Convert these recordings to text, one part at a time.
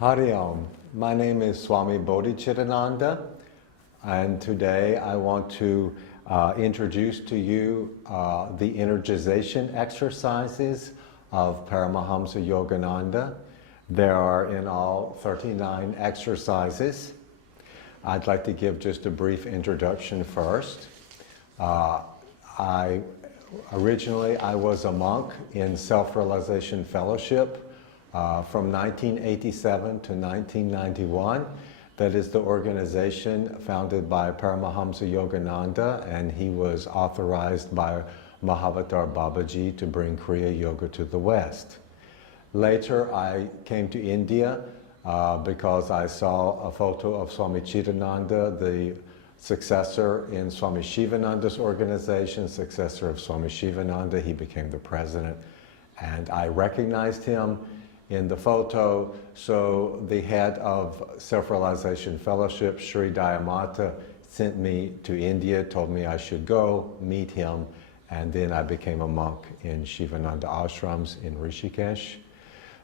Hari Om. My name is Swami Bodhichitananda, and today I want to introduce to you the energization exercises of Paramahansa Yogananda. There are in all 39 exercises. I'd like to give just a brief introduction first. Originally I was a monk in Self-Realization Fellowship from 1987 to 1991. That is the organization founded by Paramahansa Yogananda, and he was authorized by Mahavatar Babaji to bring Kriya Yoga to the West. Later I came to India because I saw a photo of Swami Chidananda, the successor in Swami Shivananda's organization, successor of Swami Shivananda. He became the president, and I recognized him in the photo. So the head of Self-Realization Fellowship, Sri Dayamata, sent me to India, told me I should go meet him, and then I became a monk in Shivananda ashrams in Rishikesh.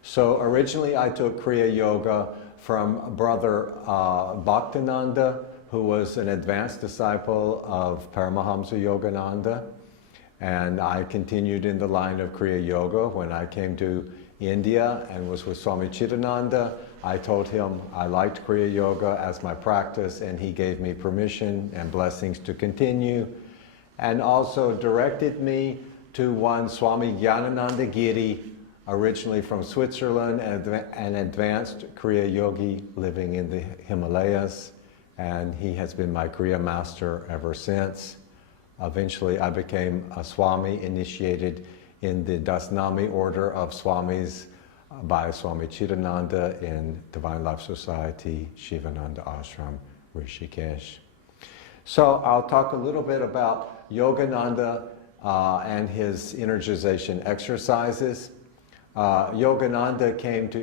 So originally I took Kriya Yoga from Brother Bhaktinanda, who was an advanced disciple of Paramahansa Yogananda, and I continued in the line of Kriya Yoga. When I came to India and was with Swami Chidananda, I told him I liked Kriya Yoga as my practice, and he gave me permission and blessings to continue, and also directed me to one Swami Gyanananda Giri, originally from Switzerland, an advanced Kriya yogi living in the Himalayas, and he has been my Kriya master ever since. Eventually I became a Swami, initiated in the Dasnami order of Swamis by Swami Chidananda in Divine Life Society, Shivananda Ashram, Rishikesh. So I'll talk a little bit about Yogananda and his energization exercises. Yogananda came to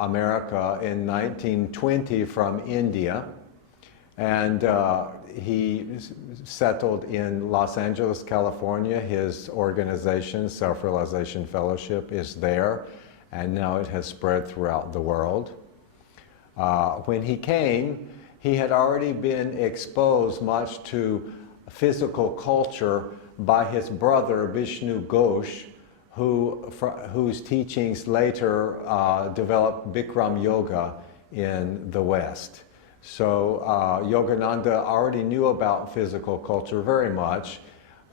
America in 1920 from India, and he settled in Los Angeles, California. His organization, Self-Realization Fellowship, is there, and now it has spread throughout the world. When he came, he had already been exposed much to physical culture by his brother Vishnu Ghosh, whose teachings later developed Bikram Yoga in the West. So Yogananda already knew about physical culture very much.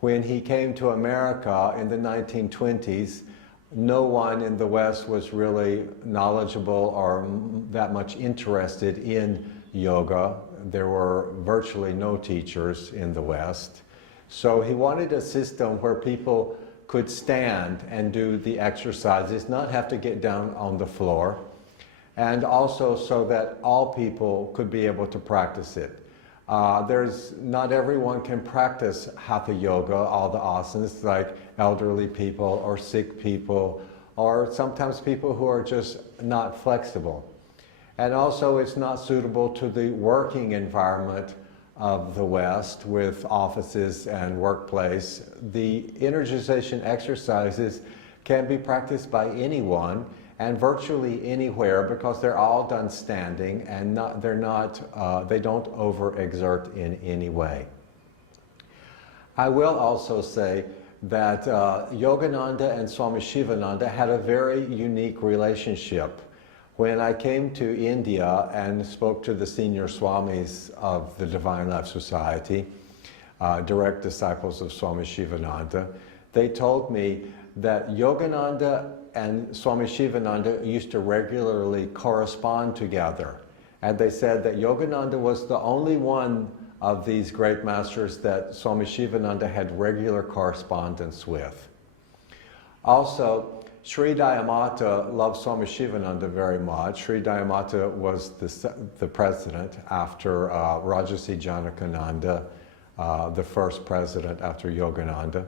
When he came to America in the 1920s, no one in the West was really knowledgeable or that much interested in yoga. There were virtually no teachers in the West. So he wanted a system where people could stand and do the exercises, not have to get down on the floor, and also so that all people could be able to practice it. Not everyone can practice Hatha Yoga, all the asanas, like elderly people or sick people, or sometimes people who are just not flexible. And also it's not suitable to the working environment of the West with offices and workplace. The energization exercises can be practiced by anyone and virtually anywhere, because they're all done standing, and they don't overexert in any way. I will also say that Yogananda and Swami Shivananda had a very unique relationship. When I came to India and spoke to the senior Swamis of the Divine Life Society, direct disciples of Swami Shivananda, they told me that Yogananda and Swami Shivananda used to regularly correspond together. And they said that Yogananda was the only one of these great masters that Swami Shivananda had regular correspondence with. Also, Sri Dayamata loved Swami Shivananda very much. Sri Dayamata was the president after Rajarsi Janakananda, the first president after Yogananda.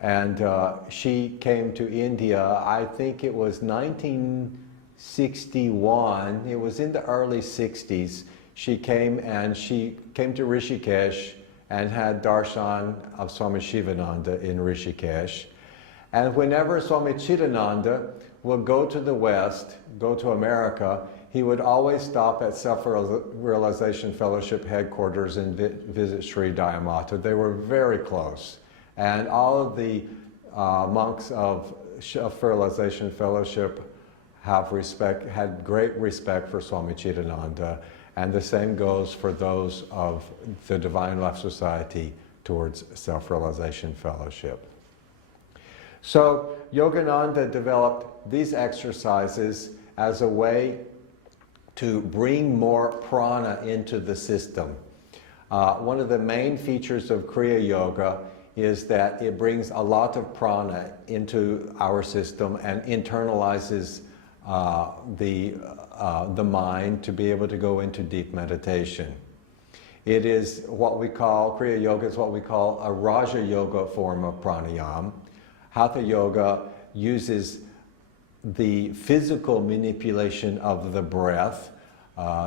And she came to India, I think it was 1961, it was in the early 60s. She came to Rishikesh and had darshan of Swami Shivananda in Rishikesh. And whenever Swami Chidananda would go to the West, go to America, he would always stop at Self-Realization Fellowship headquarters and visit Sri Dayamata. They were very close. And all of the monks of Self-Realization Fellowship had great respect for Swami Chidananda. And the same goes for those of the Divine Life Society towards Self-Realization Fellowship. So Yogananda developed these exercises as a way to bring more prana into the system. One of the main features of Kriya Yoga is that it brings a lot of prana into our system and internalizes the mind to be able to go into deep meditation. It is what we call, Kriya Yoga is what we call a Raja Yoga form of pranayama. Hatha Yoga uses the physical manipulation of the breath,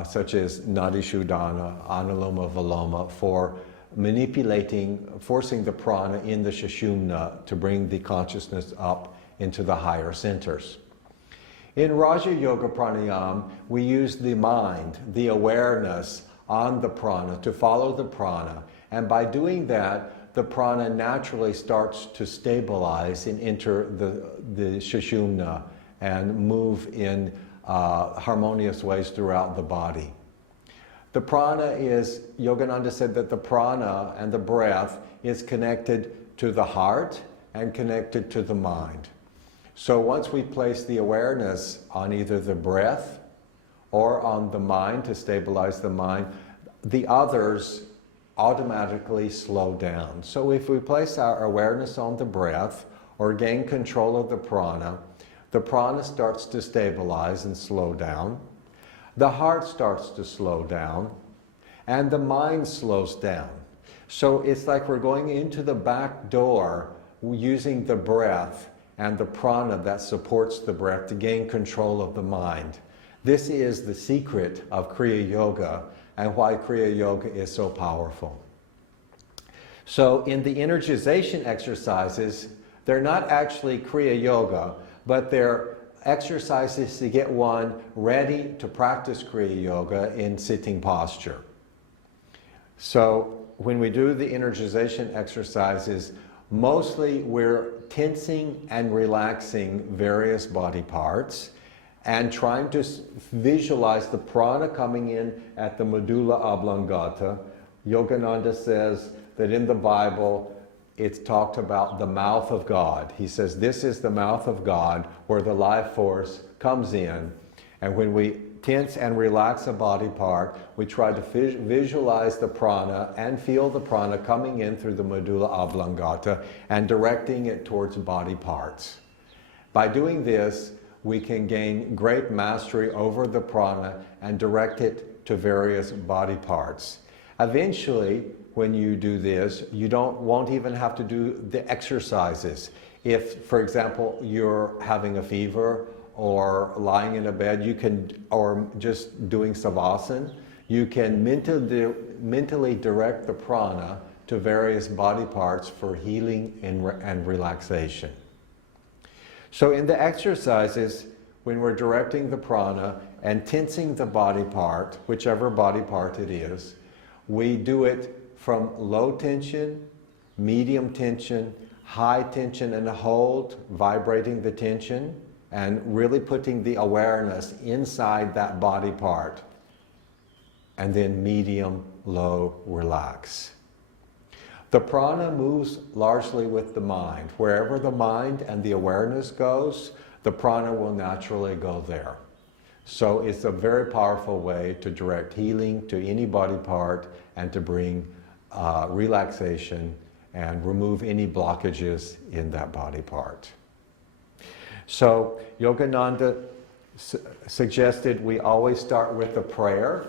such as Nadi Shuddhana, Anuloma Viloma, for forcing the prana in the Sushumna to bring the consciousness up into the higher centers. In Raja Yoga Pranayama, we use the mind, the awareness on the prana to follow the prana, and by doing that, the prana naturally starts to stabilize and enter the Sushumna and move in harmonious ways throughout the body. The prana is, Yogananda said that the prana and the breath is connected to the heart and connected to the mind. So once we place the awareness on either the breath or on the mind to stabilize the mind, the others automatically slow down. So if we place our awareness on the breath or gain control of the prana starts to stabilize and slow down. The heart starts to slow down, and the mind slows down. So it's like we're going into the back door using the breath and the prana that supports the breath to gain control of the mind. This is the secret of Kriya Yoga and why Kriya Yoga is so powerful. So in the energization exercises, they're not actually Kriya Yoga, but they're exercises to get one ready to practice Kriya Yoga in sitting posture. So when we do the energization exercises, mostly we're tensing and relaxing various body parts and trying to visualize the prana coming in at the medulla oblongata. Yogananda says that in the Bible, it's talked about the mouth of God. He says this is the mouth of God where the life force comes in. And when we tense and relax a body part, we try to visualize the prana and feel the prana coming in through the medulla oblongata and directing it towards body parts. By doing this, we can gain great mastery over the prana and direct it to various body parts. Eventually, when you do this, you won't even have to do the exercises. If, for example, you're having a fever or lying in a bed, or just doing savasana, you can mentally direct the prana to various body parts for healing and relaxation. So in the exercises, when we're directing the prana and tensing the body part, whichever body part it is, we do it from low tension, medium tension, high tension and hold, vibrating the tension, and really putting the awareness inside that body part. And then medium, low, relax. The prana moves largely with the mind. Wherever the mind and the awareness goes, the prana will naturally go there. So it's a very powerful way to direct healing to any body part and to bring relaxation and remove any blockages in that body part. So Yogananda suggested we always start with a prayer.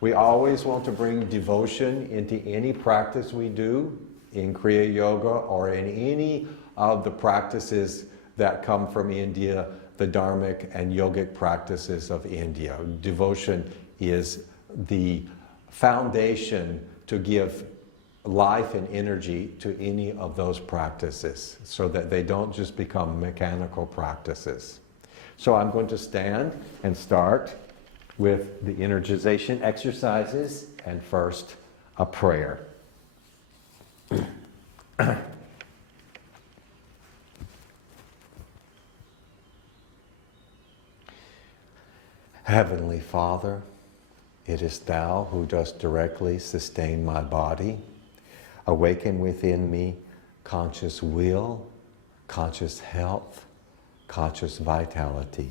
We always want to bring devotion into any practice we do in Kriya Yoga or in any of the practices that come from India, the dharmic and yogic practices of India. Devotion is the foundation to give life and energy to any of those practices so that they don't just become mechanical practices. So I'm going to stand and start with the energization exercises and first a prayer. Heavenly Father, it is Thou who dost directly sustain my body. Awaken within me conscious will, conscious health, conscious vitality.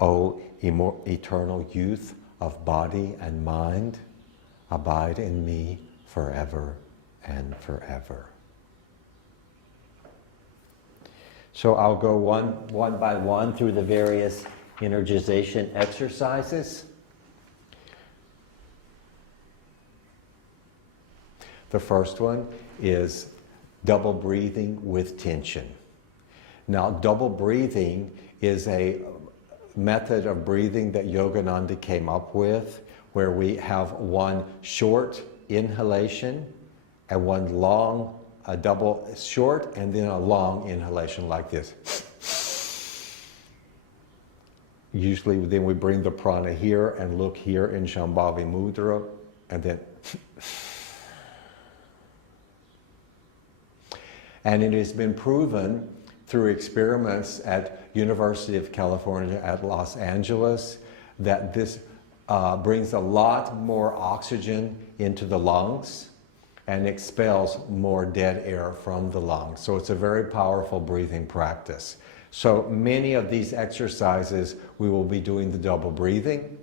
O eternal youth of body and mind, abide in me forever and forever. So I'll go one by one through the various energization exercises. The first one is double breathing with tension. Now, double breathing is a method of breathing that Yogananda came up with, where we have one short inhalation and one long, a double short and then a long inhalation like this. Usually then we bring the prana here and look here in Shambhavi Mudra and then and it has been proven through experiments at University of California at Los Angeles that this brings a lot more oxygen into the lungs and expels more dead air from the lungs. So it's a very powerful breathing practice. So many of these exercises we will be doing the double breathing,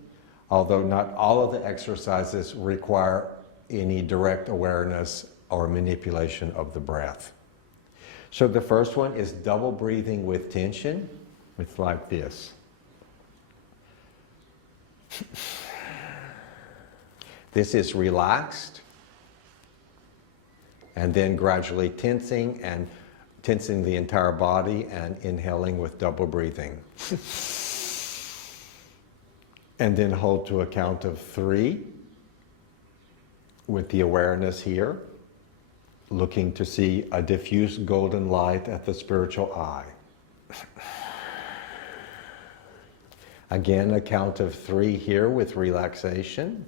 although not all of the exercises require any direct awareness or manipulation of the breath. So the first one is double breathing with tension. It's like this. This is relaxed, and then gradually tensing the entire body and inhaling with double breathing. And then hold to a count of 3 with the awareness here, looking to see a diffuse golden light at the spiritual eye. Again, a count of 3 here with relaxation.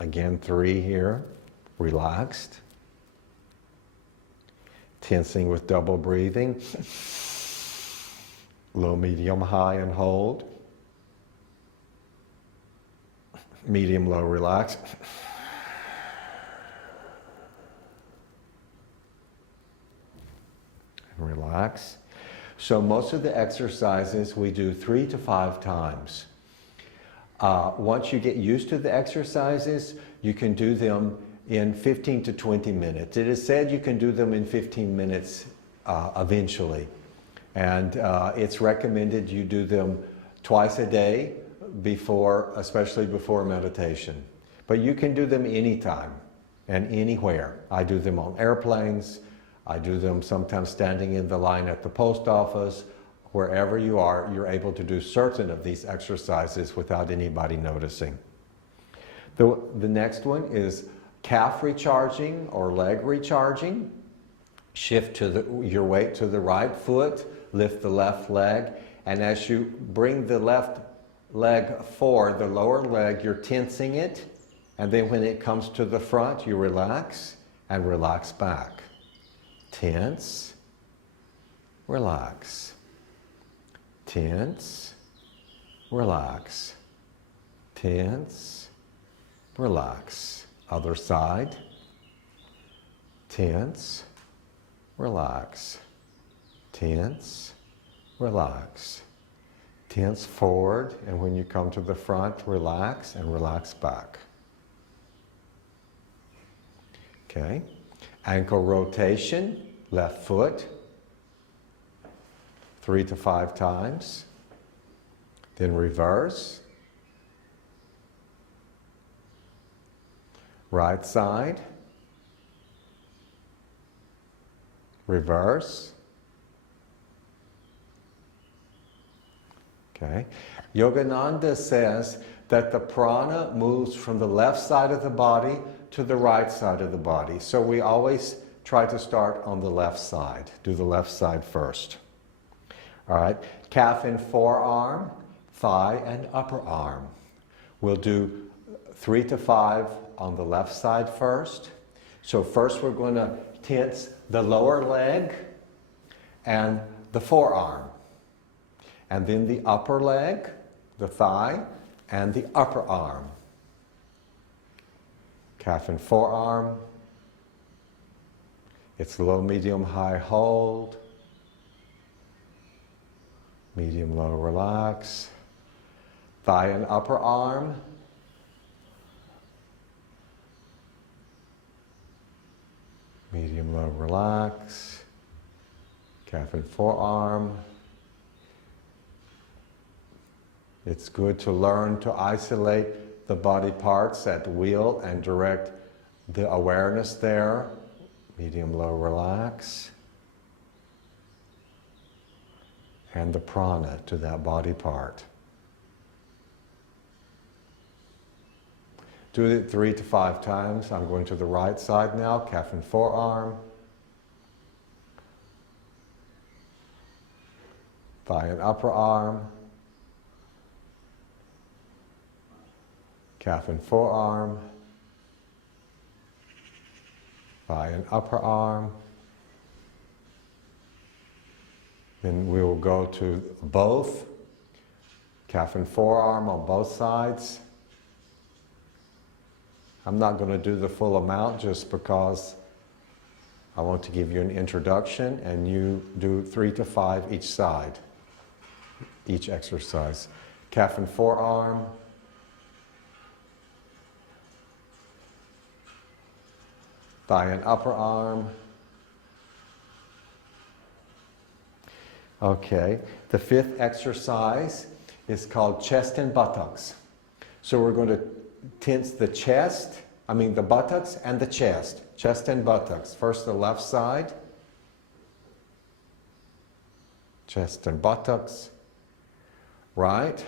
Again, 3 here, relaxed. Tensing with double breathing. Low, medium, high, and hold. Medium, low, relax. And relax. So most of the exercises we do 3 to 5 times. Once you get used to the exercises, you can do them in 15 to 20 minutes. It is said you can do them in 15 minutes eventually. And it's recommended you do them twice a day, especially before meditation. But you can do them anytime and anywhere. I do them on airplanes. I do them sometimes standing in the line at the post office. Wherever you are, you're able to do certain of these exercises without anybody noticing. The next one is calf recharging or leg recharging. Shift your weight to the right foot, lift the left leg, and as you bring the left leg forward, the lower leg, you're tensing it, and then when it comes to the front, you relax and relax back. Tense, relax. Tense, relax. Tense, relax. Other side. Tense, relax. Tense, relax. Tense forward, and when you come to the front, relax and relax back. Okay. Ankle rotation, left foot. 3 to 5 times. Then reverse. Right side. Reverse. Okay. Yogananda says that the prana moves from the left side of the body to the right side of the body. So we always try to start on the left side. Do the left side first. All right. Calf and forearm, thigh and upper arm. We'll do 3 to 5 on the left side first. So first we're going to tense the lower leg and the forearm. And then the upper leg, the thigh, and the upper arm. Calf and forearm. It's low, medium, high hold. Medium, low, relax. Thigh and upper arm. Medium, low, relax. Calf and forearm. It's good to learn to isolate the body parts at will and direct the awareness there. Medium, low, relax. And the prana to that body part. Do it 3 to 5 times. I'm going to the right side now, calf and forearm. Thigh and upper arm. Calf and forearm. Thigh and upper arm. Then we will go to both, calf and forearm on both sides. I'm not going to do the full amount just because I want to give you an introduction, and you do 3 to 5 each side, each exercise. Calf and forearm. Thigh and upper arm. Okay, the 5th exercise is called chest and buttocks. So we're going to tense the the buttocks and the chest and buttocks. First the left side, chest and buttocks, right,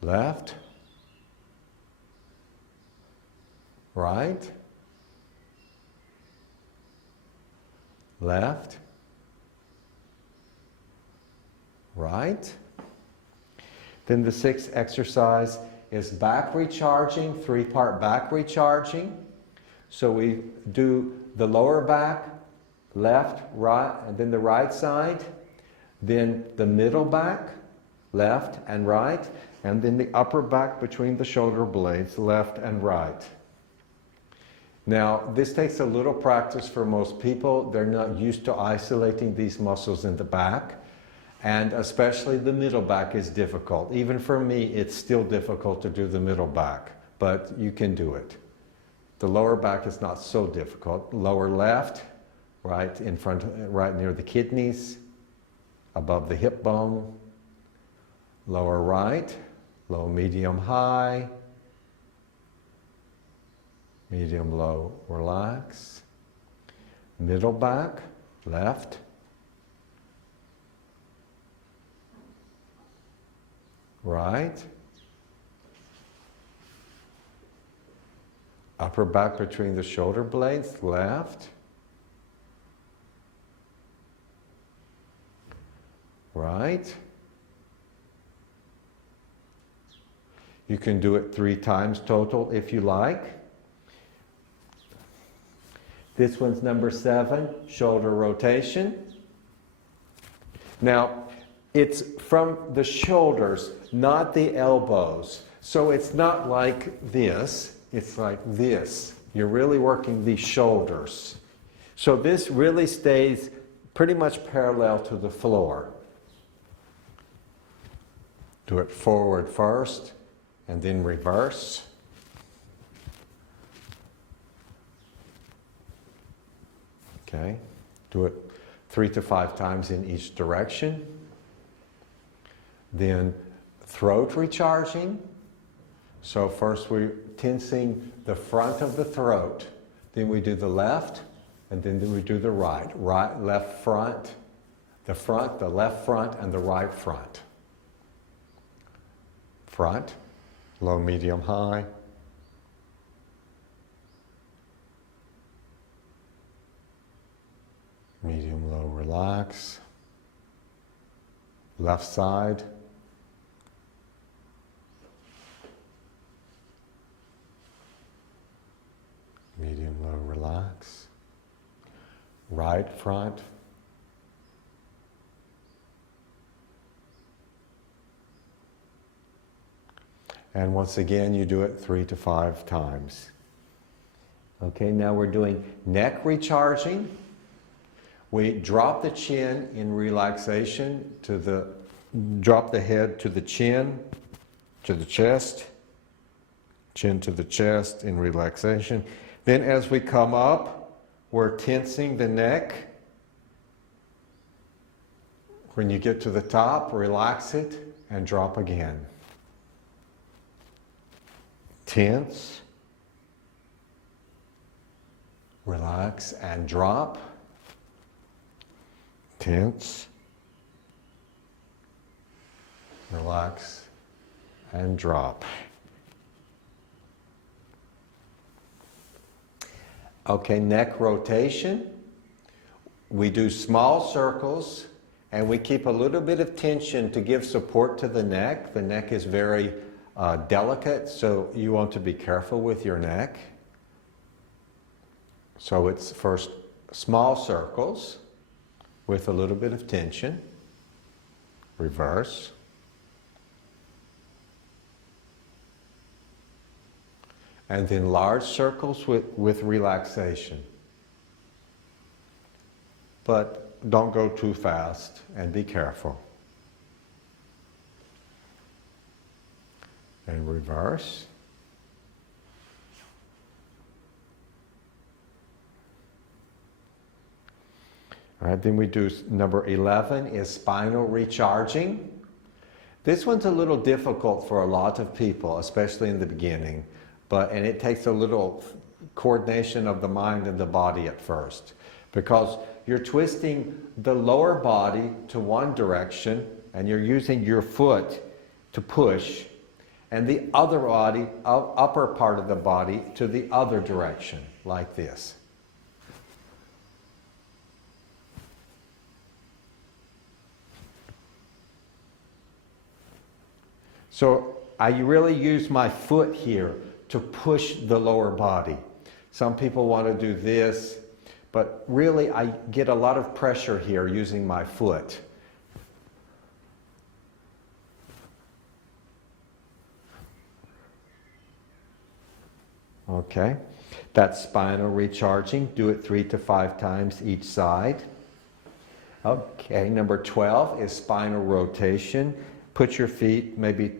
left, right, left, right. Then the 6th exercise is back recharging, 3-part back recharging. So we do the lower back, left, right, and then the right side. Then the middle back, left and right. And then the upper back between the shoulder blades, left and right. Now, this takes a little practice for most people. They're not used to isolating these muscles in the back. And especially the middle back is difficult. Even for me, it's still difficult to do the middle back, but you can do it. The lower back is not so difficult. Lower left, right in front, right near the kidneys, above the hip bone. Lower right, low, medium, high. Medium, low, relax. Middle back, left. Right. Upper back between the shoulder blades, left. Right. You can do it 3 times total if you like. This one's number 7, shoulder rotation. Now, it's from the shoulders, not the elbows. So it's not like this, it's like this. You're really working these shoulders. So this really stays pretty much parallel to the floor. Do it forward first, and then reverse. Okay, do it 3 to 5 times in each direction. Then throat recharging. So first we're tensing the front of the throat. Then we do the left, and then we do the right. Right, left front, The front, the left front, and the right front. Front, low, medium, high. Medium, low, relax. Left side. Medium, low, relax. Right front. And once again, you do it 3 to 5 times. Okay, now we're doing neck recharging. We drop the chin in relaxation drop the head to the chin, to the chest, chin to the chest in relaxation. Then as we come up, we're tensing the neck. When you get to the top, relax it and drop again. Tense, relax and drop. Tense, relax and drop. Okay, neck rotation. We do small circles and we keep a little bit of tension to give support to the neck. The neck is very delicate, so you want to be careful with your neck. So it's first small circles with a little bit of tension. Reverse. And then large circles with relaxation. But don't go too fast and be careful. And reverse. All right, then we do number 11 is spinal recharging. This one's a little difficult for a lot of people, especially in the beginning, and it takes a little coordination of the mind and the body at first, because you're twisting the lower body to one direction and you're using your foot to push, and the other body, upper part of the body, to the other direction, like this. So I really use my foot here to push the lower body. Some people want to do this, but really I get a lot of pressure here using my foot. Okay, that's spinal recharging. Do it 3 to 5 times each side. Okay, number 12 is spinal rotation. Put your feet maybe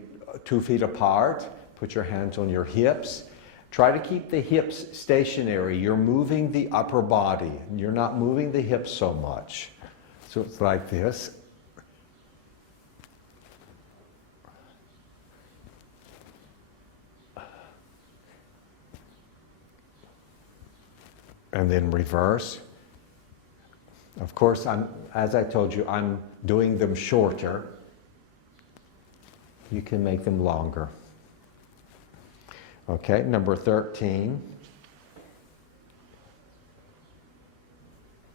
2 feet apart. Put your hands on your hips. Try to keep the hips stationary. You're moving the upper body. You're not moving the hips so much. So it's like this. And then reverse. Of course, as I told you, I'm doing them shorter. You can make them longer. Okay, number 13.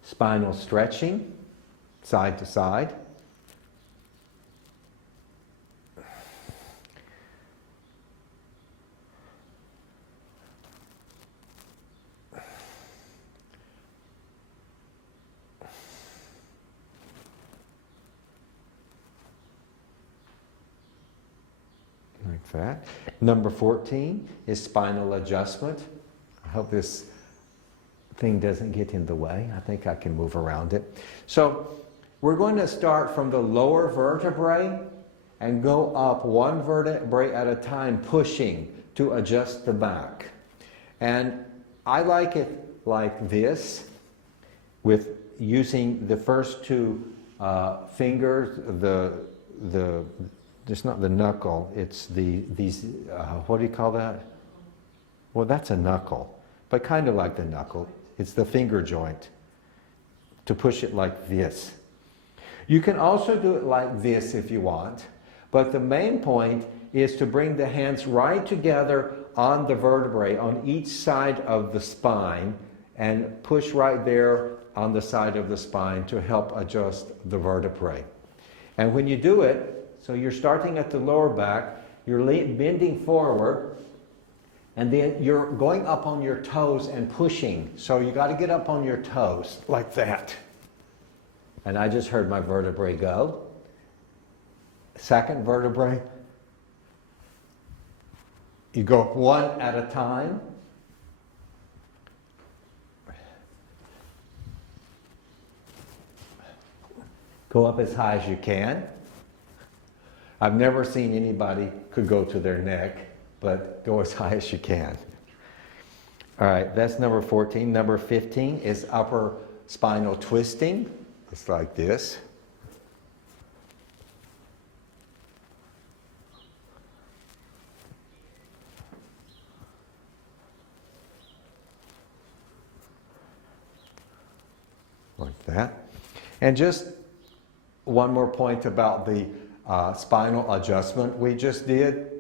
Spinal stretching, side to side. Like that. Number 14 is spinal adjustment. I hope this thing doesn't get in the way. I think I can move around it. So we're going to start from the lower vertebrae and go up one vertebrae at a time, pushing to adjust the back. And I like it like this, with using the first 2 fingers, it's not the knuckle, it's these, what do you call that? Well, that's a knuckle, but kind of like the knuckle. It's the finger joint, to push it like this. You can also do it like this if you want, but the main point is to bring the hands right together on the vertebrae on each side of the spine and push right there on the side of the spine to help adjust the vertebrae. And when you do it, so you're starting at the lower back, you're bending forward, and then you're going up on your toes and pushing. So you got to get up on your toes like that. And I just heard my vertebrae go. Second vertebrae. You go one at a time. Go up as high as you can. I've never seen anybody could go to their neck, but go as high as you can. All right, that's number 14. Number 15 is upper spinal twisting. It's like this. Like that. And just one more point about the spinal adjustment we just did.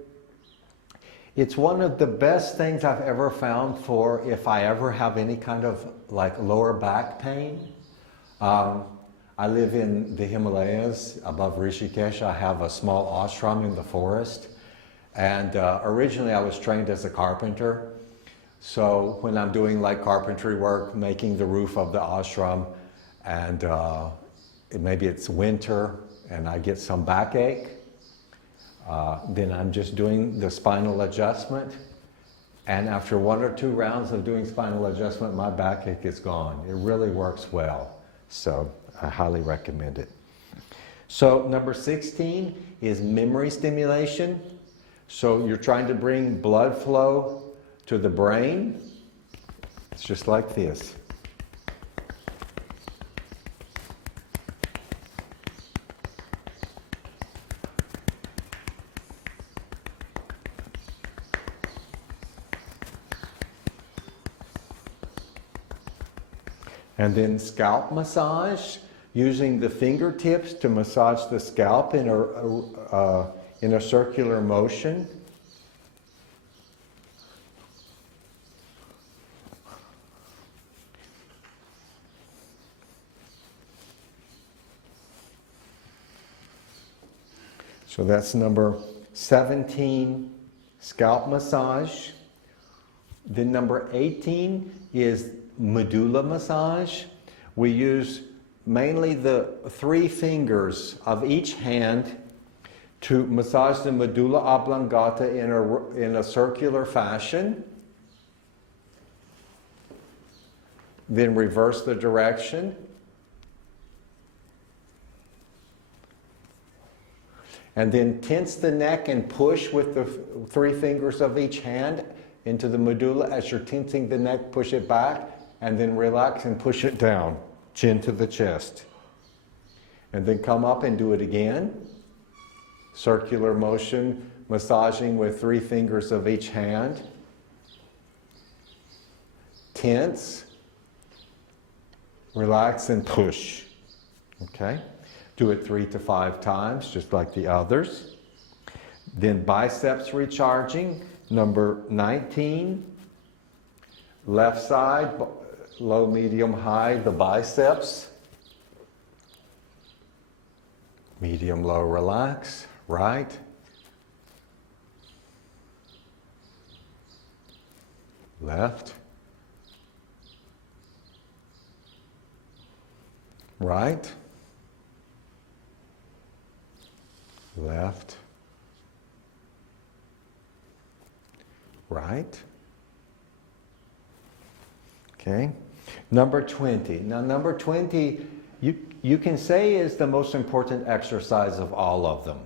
It's one of the best things I've ever found for if I ever have any kind of like lower back pain. I live in the Himalayas above Rishikesh. I have a small ashram in the forest. And originally I was trained as a carpenter. So when I'm doing like carpentry work, making the roof of the ashram, and maybe it's winter and I get some backache, then I'm just doing the spinal adjustment. And after 1 or 2 rounds of doing spinal adjustment, my backache is gone. It really works well. So I highly recommend it. So number 16 is memory stimulation. So you're trying to bring blood flow to the brain. It's just like this. And then scalp massage, using the fingertips to massage the scalp in a circular motion. So that's number 17, scalp massage. Then number 18 is medulla massage. We use mainly the 3 fingers of each hand to massage the medulla oblongata in a circular fashion. Then reverse the direction. And then tense the neck and push with the 3 fingers of each hand into the medulla. As you're tensing the neck, push it back, and then relax and push it down, chin to the chest. And then come up and do it again. Circular motion, massaging with 3 fingers of each hand. Tense, relax, and push. Okay? Do it 3 to 5 times, just like the others. Then biceps recharging, number 19. Left side, low, medium, high, the biceps. Medium, low, relax. Right. Left. Right. Left. Right. Okay. Number 20. Now number 20, you can say is the most important exercise of all of them.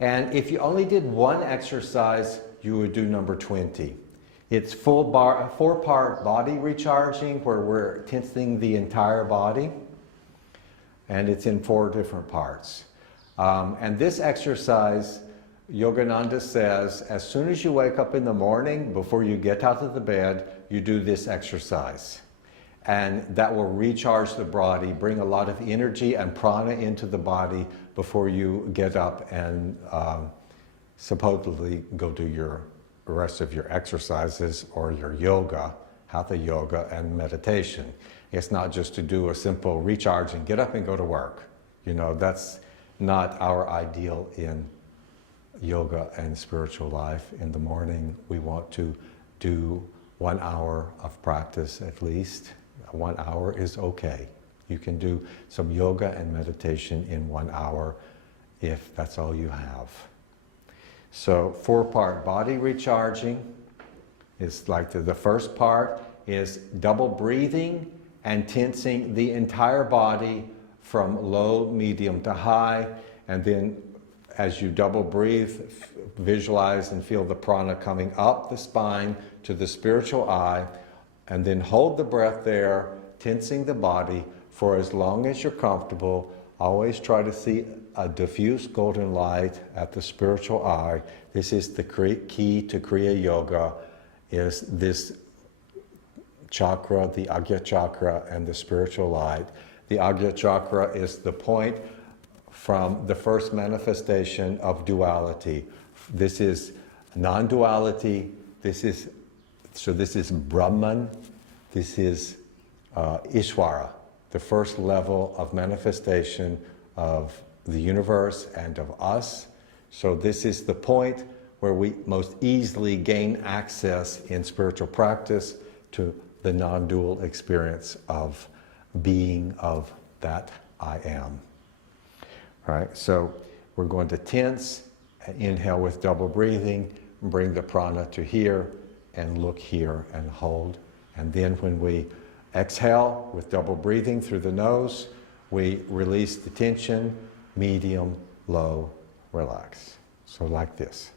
And if you only did one exercise, you would do number 20. It's 4-part body recharging, where we're tensing the entire body. And it's in 4 different parts. And this exercise, Yogananda says, as soon as you wake up in the morning, before you get out of the bed, you do this exercise. and that will recharge the body, bring a lot of energy and prana into the body before you get up and supposedly go do your rest of your exercises or your yoga, hatha yoga and meditation. It's not just to do a simple recharge and get up and go to work. You know, that's not our ideal in yoga and spiritual life. In the morning, we want to do 1 hour of practice at least. 1 hour is okay. You can do some yoga and meditation in 1 hour if that's all you have. So 4-part body recharging is like the first part is double breathing and tensing the entire body from low, medium to high, and then as you double breathe, visualize and feel the prana coming up the spine to the spiritual eye, and then hold the breath there, tensing the body for as long as you're comfortable. Always try to see a diffuse golden light at the spiritual eye. This is the key to Kriya Yoga, is this chakra, the Agya chakra, and the spiritual light. The Agya chakra is the point from the first manifestation of duality. This is non-duality. This is Brahman. This is Ishvara, the first level of manifestation of the universe and of us. So this is the point where we most easily gain access in spiritual practice to the non-dual experience of being of that I am. All right, so we're going to tense, inhale with double breathing, bring the prana to here, and look here and hold. And then when we exhale with double breathing through the nose, we release the tension, medium, low, relax. So like this.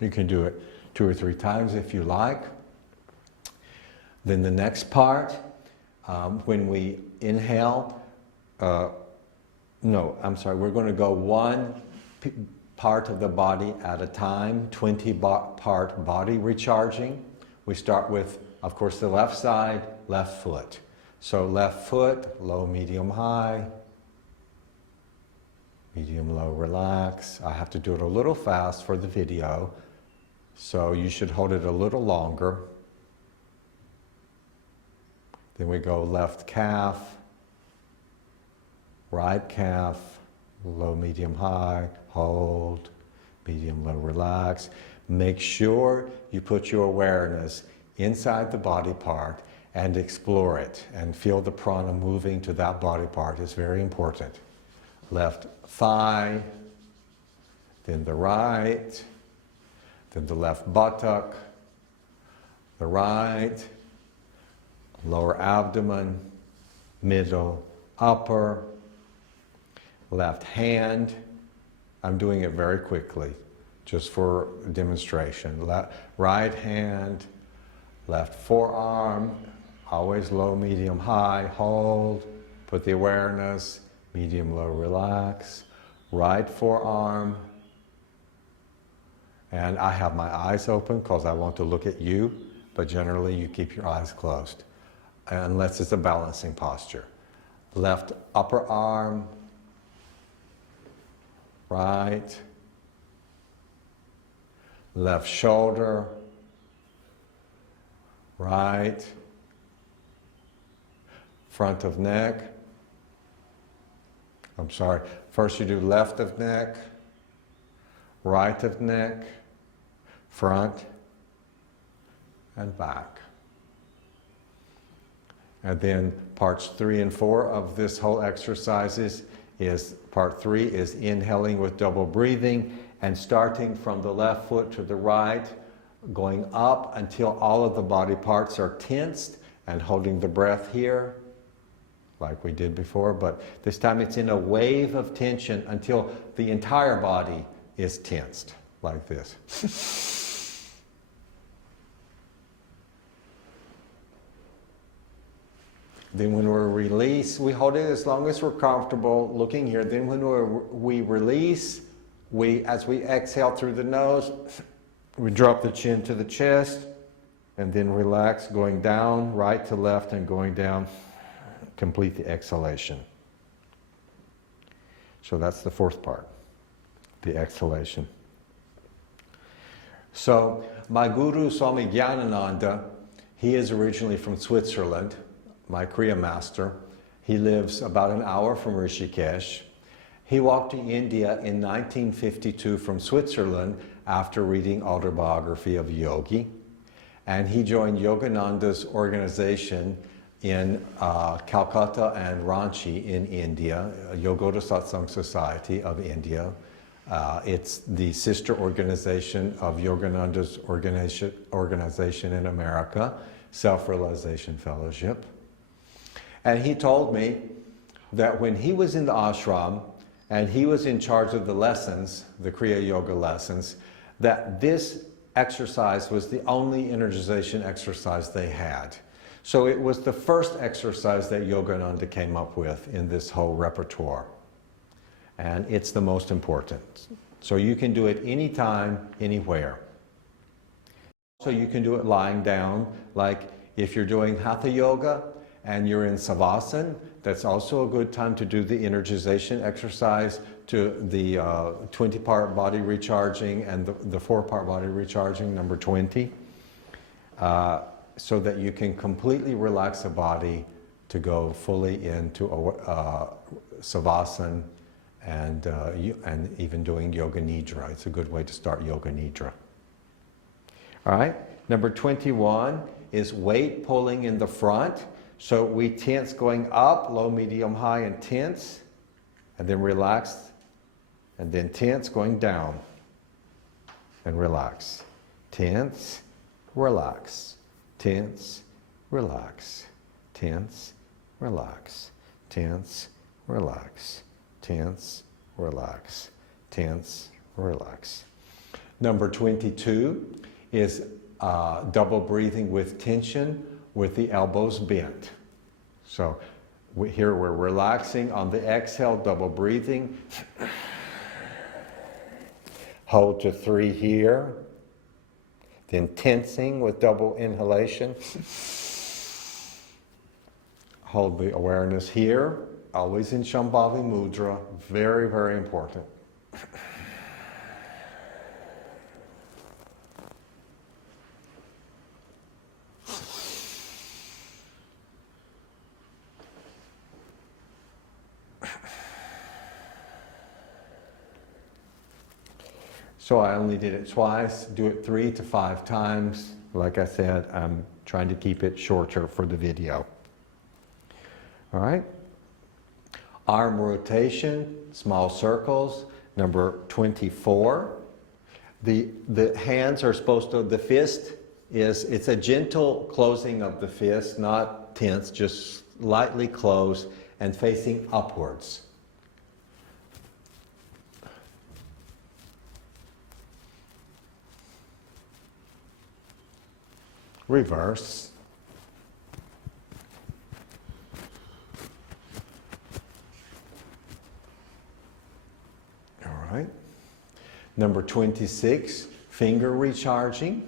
You can do it 2 or 3 times if you like. Then the next part, when we inhale, we're going to go 1 part of the body at a time, 20-part body recharging. We start with, of course, the left side, left foot. So left foot, low, medium, high, medium, low, relax. I have to do it a little fast for the video, so you should hold it a little longer. Then we go left calf, right calf, low, medium, high, hold, medium, low, relax. Make sure you put your awareness inside the body part and explore it and feel the prana moving to that body part. It's very important. Left thigh, then the right, then the left buttock, the right, lower abdomen, middle, upper, left hand. I'm doing it very quickly, just for demonstration. Right hand, left forearm, always low, medium, high, hold, put the awareness, medium, low, relax. Right forearm, and I have my eyes open because I want to look at you, but generally you keep your eyes closed, unless it's a balancing posture. Left upper arm, right, left shoulder, right, front of neck. First you do left of neck, right of neck, front, and back. And then parts 3 and 4 of this whole exercise is part 3 is inhaling with double breathing and starting from the left foot to the right, going up until all of the body parts are tensed and holding the breath here, like we did before, but this time it's in a wave of tension until the entire body is tensed, like this. Then when we release, we hold it as long as we're comfortable looking here. Then when we release, as we exhale through the nose, we drop the chin to the chest and then relax, going down, right to left and going down. Complete the exhalation. So that's the fourth part, the exhalation. So my guru, Swami Bodhichitananda, he is originally from Switzerland, my Kriya master. He lives about an hour from Rishikesh. He walked to India in 1952 from Switzerland after reading autobiography of a yogi. And he joined Yogananda's organization in Calcutta and Ranchi in India, Yogoda Satsang Society of India. It's the sister organization of Yogananda's organization in America, Self-Realization Fellowship. And he told me that when he was in the ashram and he was in charge of the lessons, the Kriya Yoga lessons, that this exercise was the only energization exercise they had. So it was the first exercise that Yogananda came up with in this whole repertoire. And it's the most important. So you can do it anytime, anywhere. So you can do it lying down, like if you're doing Hatha Yoga and you're in Savasana, that's also a good time to do the energization exercise, to the 20-part body recharging and the 4-part body recharging, number 20, so that you can completely relax the body to go fully into Savasana and even doing Yoga Nidra. It's a good way to start Yoga Nidra. All right, number 21 is weight pulling in the front. So we tense going up, low, medium, high, and tense, and then relax, and then tense going down, and relax. Tense, relax, tense, relax, tense, relax, tense, relax, tense, relax, tense, relax. Number 22 is double breathing with tension, with the elbows bent. So here we're relaxing on the exhale, double breathing. Hold to 3 here. Then tensing with double inhalation. Hold the awareness here, always in Shambhavi Mudra, very, very important. So I only did it twice, do it 3 to 5 times. Like I said, I'm trying to keep it shorter for the video. All right. Arm rotation, small circles, number 24. The hands are supposed to, the fist it's a gentle closing of the fist, not tense, just lightly closed and facing upwards. Reverse. All right. Number 26, finger recharging.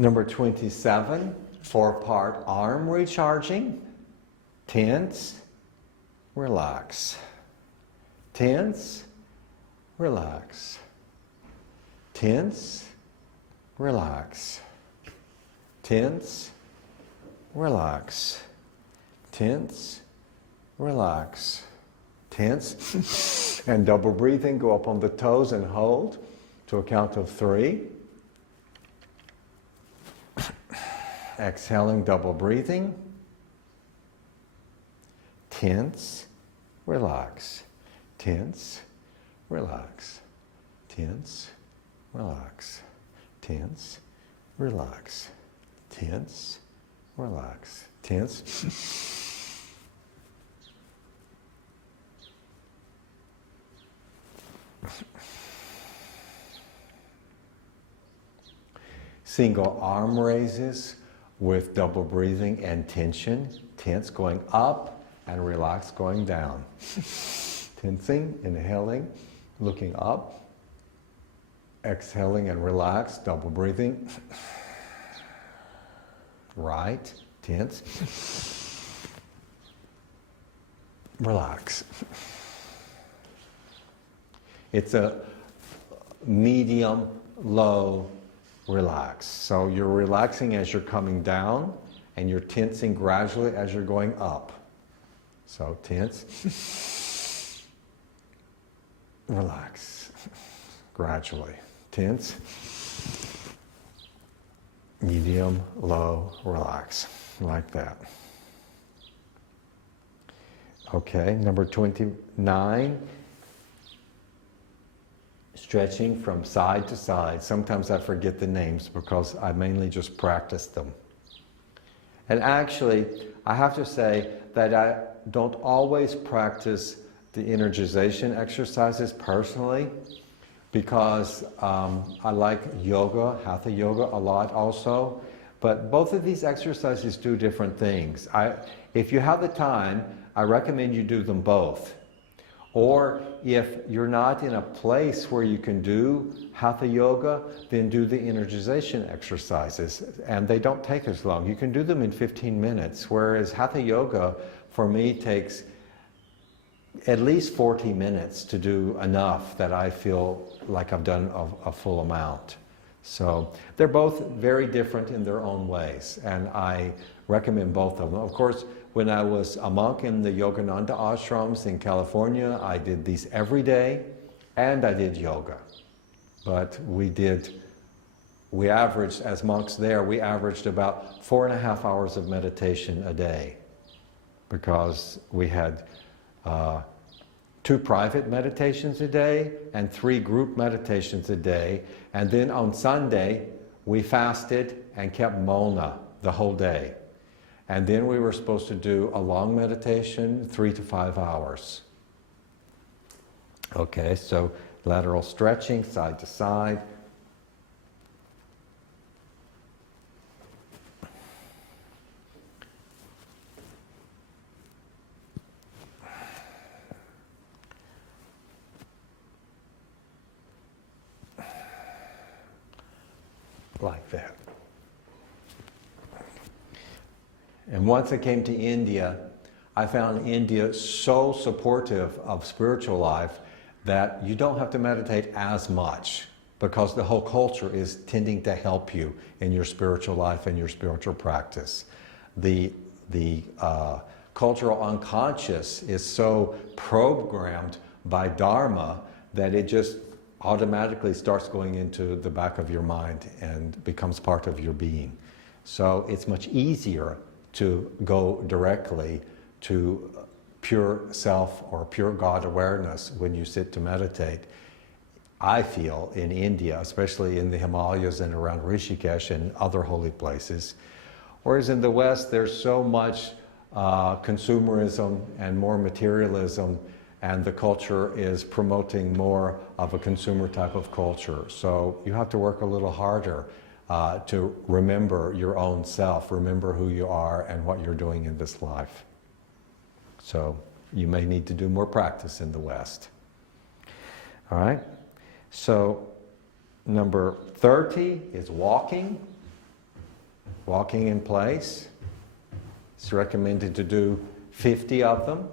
Number 27, 4-part arm recharging. Tense, relax. Tense, relax. Tense, relax. Tense, relax. Tense, relax. Tense. And double breathing, go up on the toes and hold to a count of 3. Exhaling, double breathing. Tense, relax. Tense, relax. Tense, relax, tense, relax, tense, relax, tense. Single arm raises with double breathing and tension. Tense going up and relax going down. Tensing, inhaling, looking up. Exhaling and relax, double breathing. Right, tense. Relax. It's a medium, low, relax. So you're relaxing as you're coming down, and you're tensing gradually as you're going up. So tense, relax, gradually. Tense, medium, low, relax, like that. Okay, number 29. Stretching from side to side. Sometimes I forget the names because I mainly just practice them. And actually, I have to say that I don't always practice the energization exercises personally, because I like yoga, hatha yoga a lot also. But both of these exercises do different things. If you have the time, I recommend you do them both. Or if you're not in a place where you can do hatha yoga, then do the energization exercises. And they don't take as long. You can do them in 15 minutes, whereas hatha yoga, for me, takes at least 40 minutes to do enough that I feel like I've done a full amount. So they're both very different in their own ways, and I recommend both of them. Of course, when I was a monk in the Yogananda ashrams in California, I did these every day, and I did yoga. But we averaged, as monks there, we averaged about 4.5 hours of meditation a day, because we had 2 private meditations a day and 3 group meditations a day. And then on Sunday, we fasted and kept mona the whole day. And then we were supposed to do a long meditation, 3 to 5 hours. Okay, so lateral stretching, side to side. Like that. And once I came to India, I found India so supportive of spiritual life that you don't have to meditate as much, because the whole culture is tending to help you in your spiritual life and your spiritual practice. The cultural unconscious is so programmed by Dharma that it just automatically starts going into the back of your mind and becomes part of your being. So it's much easier to go directly to pure self or pure God awareness when you sit to meditate. I feel in India, especially in the Himalayas and around Rishikesh and other holy places, whereas in the West there's so much consumerism and more materialism, and the culture is promoting more of a consumer type of culture. So you have to work a little harder to remember your own self, remember who you are and what you're doing in this life. So you may need to do more practice in the West. All right, so number 30 is walking. Walking in place. It's recommended to do 50 of them.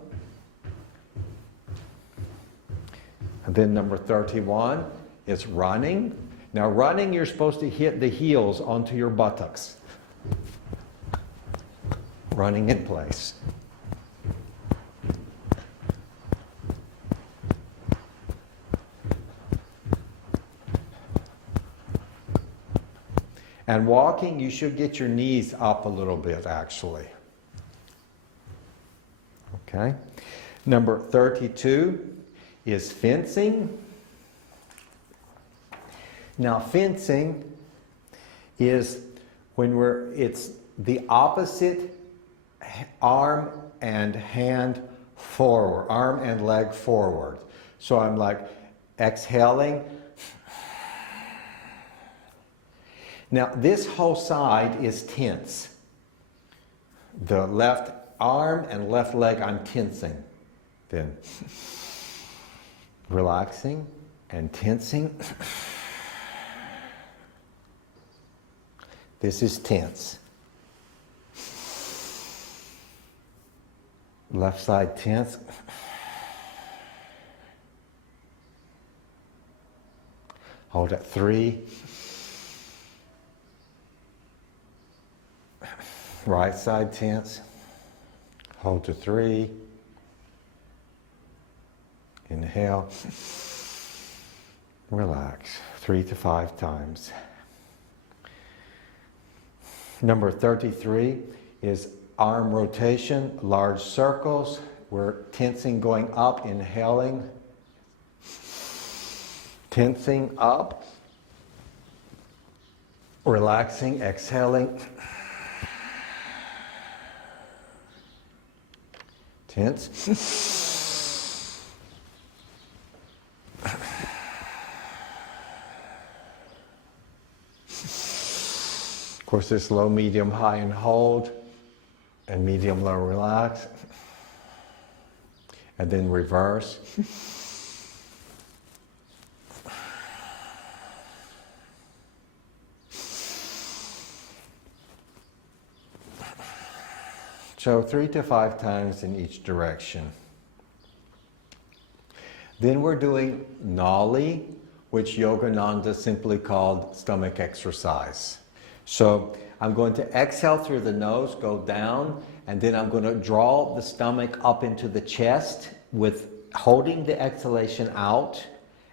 And then number 31 is running. Now running, you're supposed to hit the heels onto your buttocks. Running in place. And walking, you should get your knees up a little bit, actually. Okay. Number 32 is fencing. Now fencing is when it's the opposite arm and hand forward, arm and leg forward. So I'm like exhaling. Now this whole side is tense. The left arm and left leg I'm tensing. Then relaxing and tensing. This is tense. Left side tense. Hold at 3. Right side tense. Hold to 3. Inhale. Relax 3 to 5 times. Number 33 is arm rotation, large circles. We're tensing going up, inhaling. Tensing up. Relaxing, exhaling. Tense. Of course, this low, medium, high, and hold, and medium, low, relax, and then reverse. So 3 to 5 times in each direction. Then we're doing Nali, which Yogananda simply called stomach exercise. So I'm going to exhale through the nose, go down, and then I'm going to draw the stomach up into the chest with holding the exhalation out,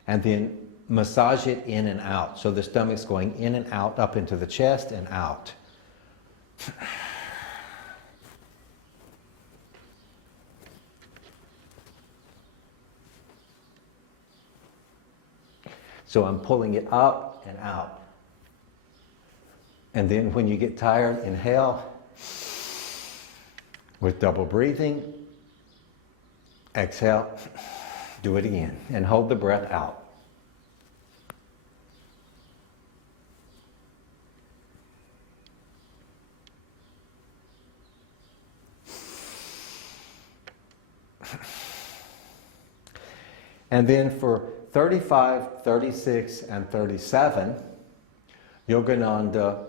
and then massage it in and out. So the stomach's going in and out, up into the chest and out. So I'm pulling it up and out. And then when you get tired, inhale with double breathing. Exhale, do it again, and hold the breath out. And then for 35, 36, and 37, Yogananda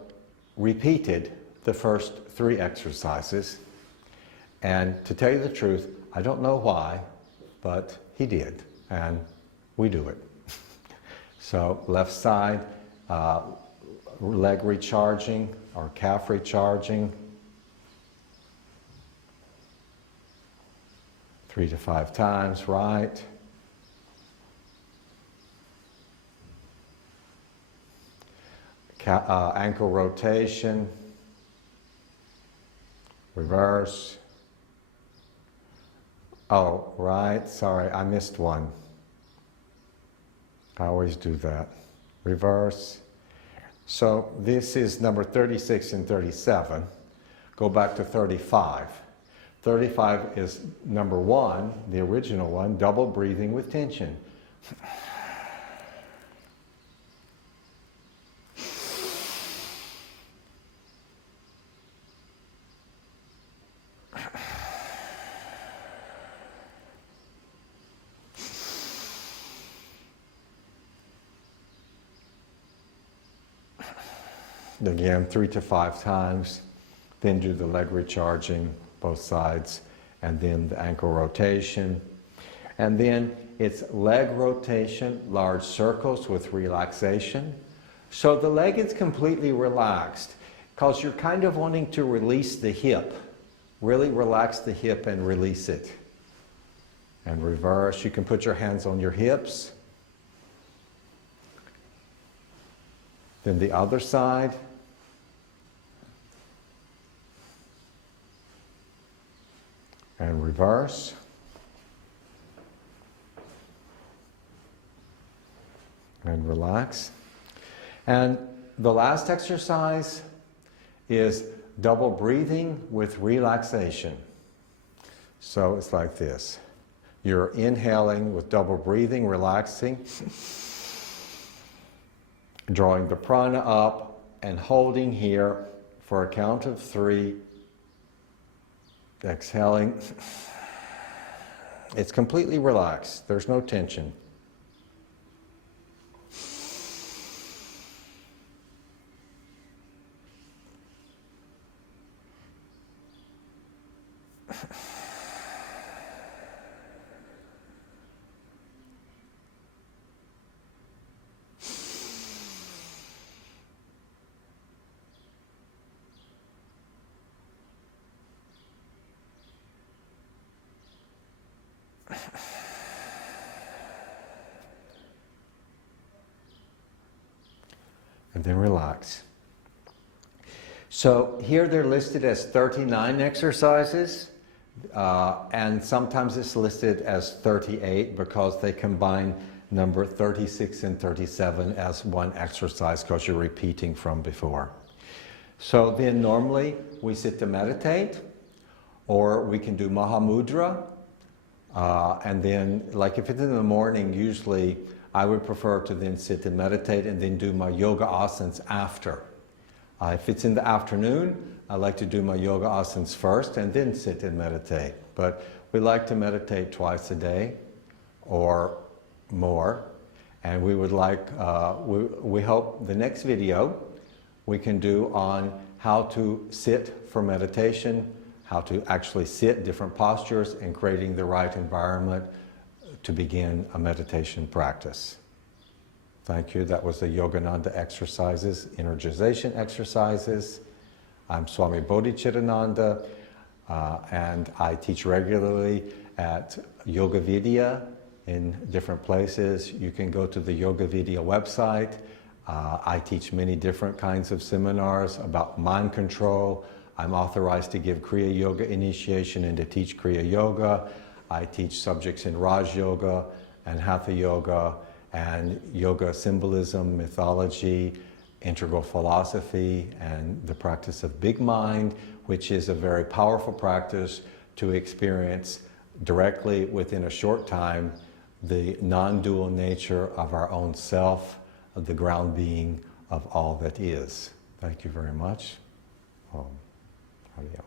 repeated the first 3 exercises. And to tell you the truth, I don't know why, but he did, and we do it. So left side, leg recharging or calf recharging. 3 to 5 times, right. Ankle rotation, reverse. Oh, right, sorry, I missed one. I always do that. Reverse. So this is number 36 and 37. Go back to 35. 35 is number 1, the original one, double breathing with tension. Again, 3 to 5 times, then do the leg recharging, both sides, and then the ankle rotation. And then it's leg rotation, large circles with relaxation. So the leg is completely relaxed because you're kind of wanting to release the hip. Really relax the hip and release it. And reverse, you can put your hands on your hips. Then the other side. And reverse. And relax. And the last exercise is double breathing with relaxation. So it's like this. You're inhaling with double breathing, relaxing, drawing the prana up and holding here for a count of 3. Exhaling. It's completely relaxed. There's no tension. And then relax. So here they're listed as 39 exercises, and sometimes it's listed as 38 because they combine number 36 and 37 as one exercise because you're repeating from before. So then normally we sit to meditate, or we can do Mahamudra, and then like if it's in the morning, usually I would prefer to then sit and meditate and then do my yoga asanas after. If it's in the afternoon, I like to do my yoga asanas first and then sit and meditate. But we like to meditate twice a day or more. And we would like, we hope the next video we can do on how to sit for meditation, how to actually sit, different postures, and creating the right environment to begin a meditation practice. Thank you. That was the Yogananda exercises, energization exercises. I'm Swami Bodhichitananda, and I teach regularly at Yoga Vidya in different places. You can go to the Yoga Vidya website. I teach many different kinds of seminars about mind control. I'm authorized to give Kriya Yoga initiation and to teach Kriya Yoga. I teach subjects in Raj Yoga and Hatha Yoga and yoga symbolism, mythology, integral philosophy, and the practice of big mind, which is a very powerful practice to experience directly within a short time the non-dual nature of our own self, of the ground being of all that is. Thank you very much. Hariya.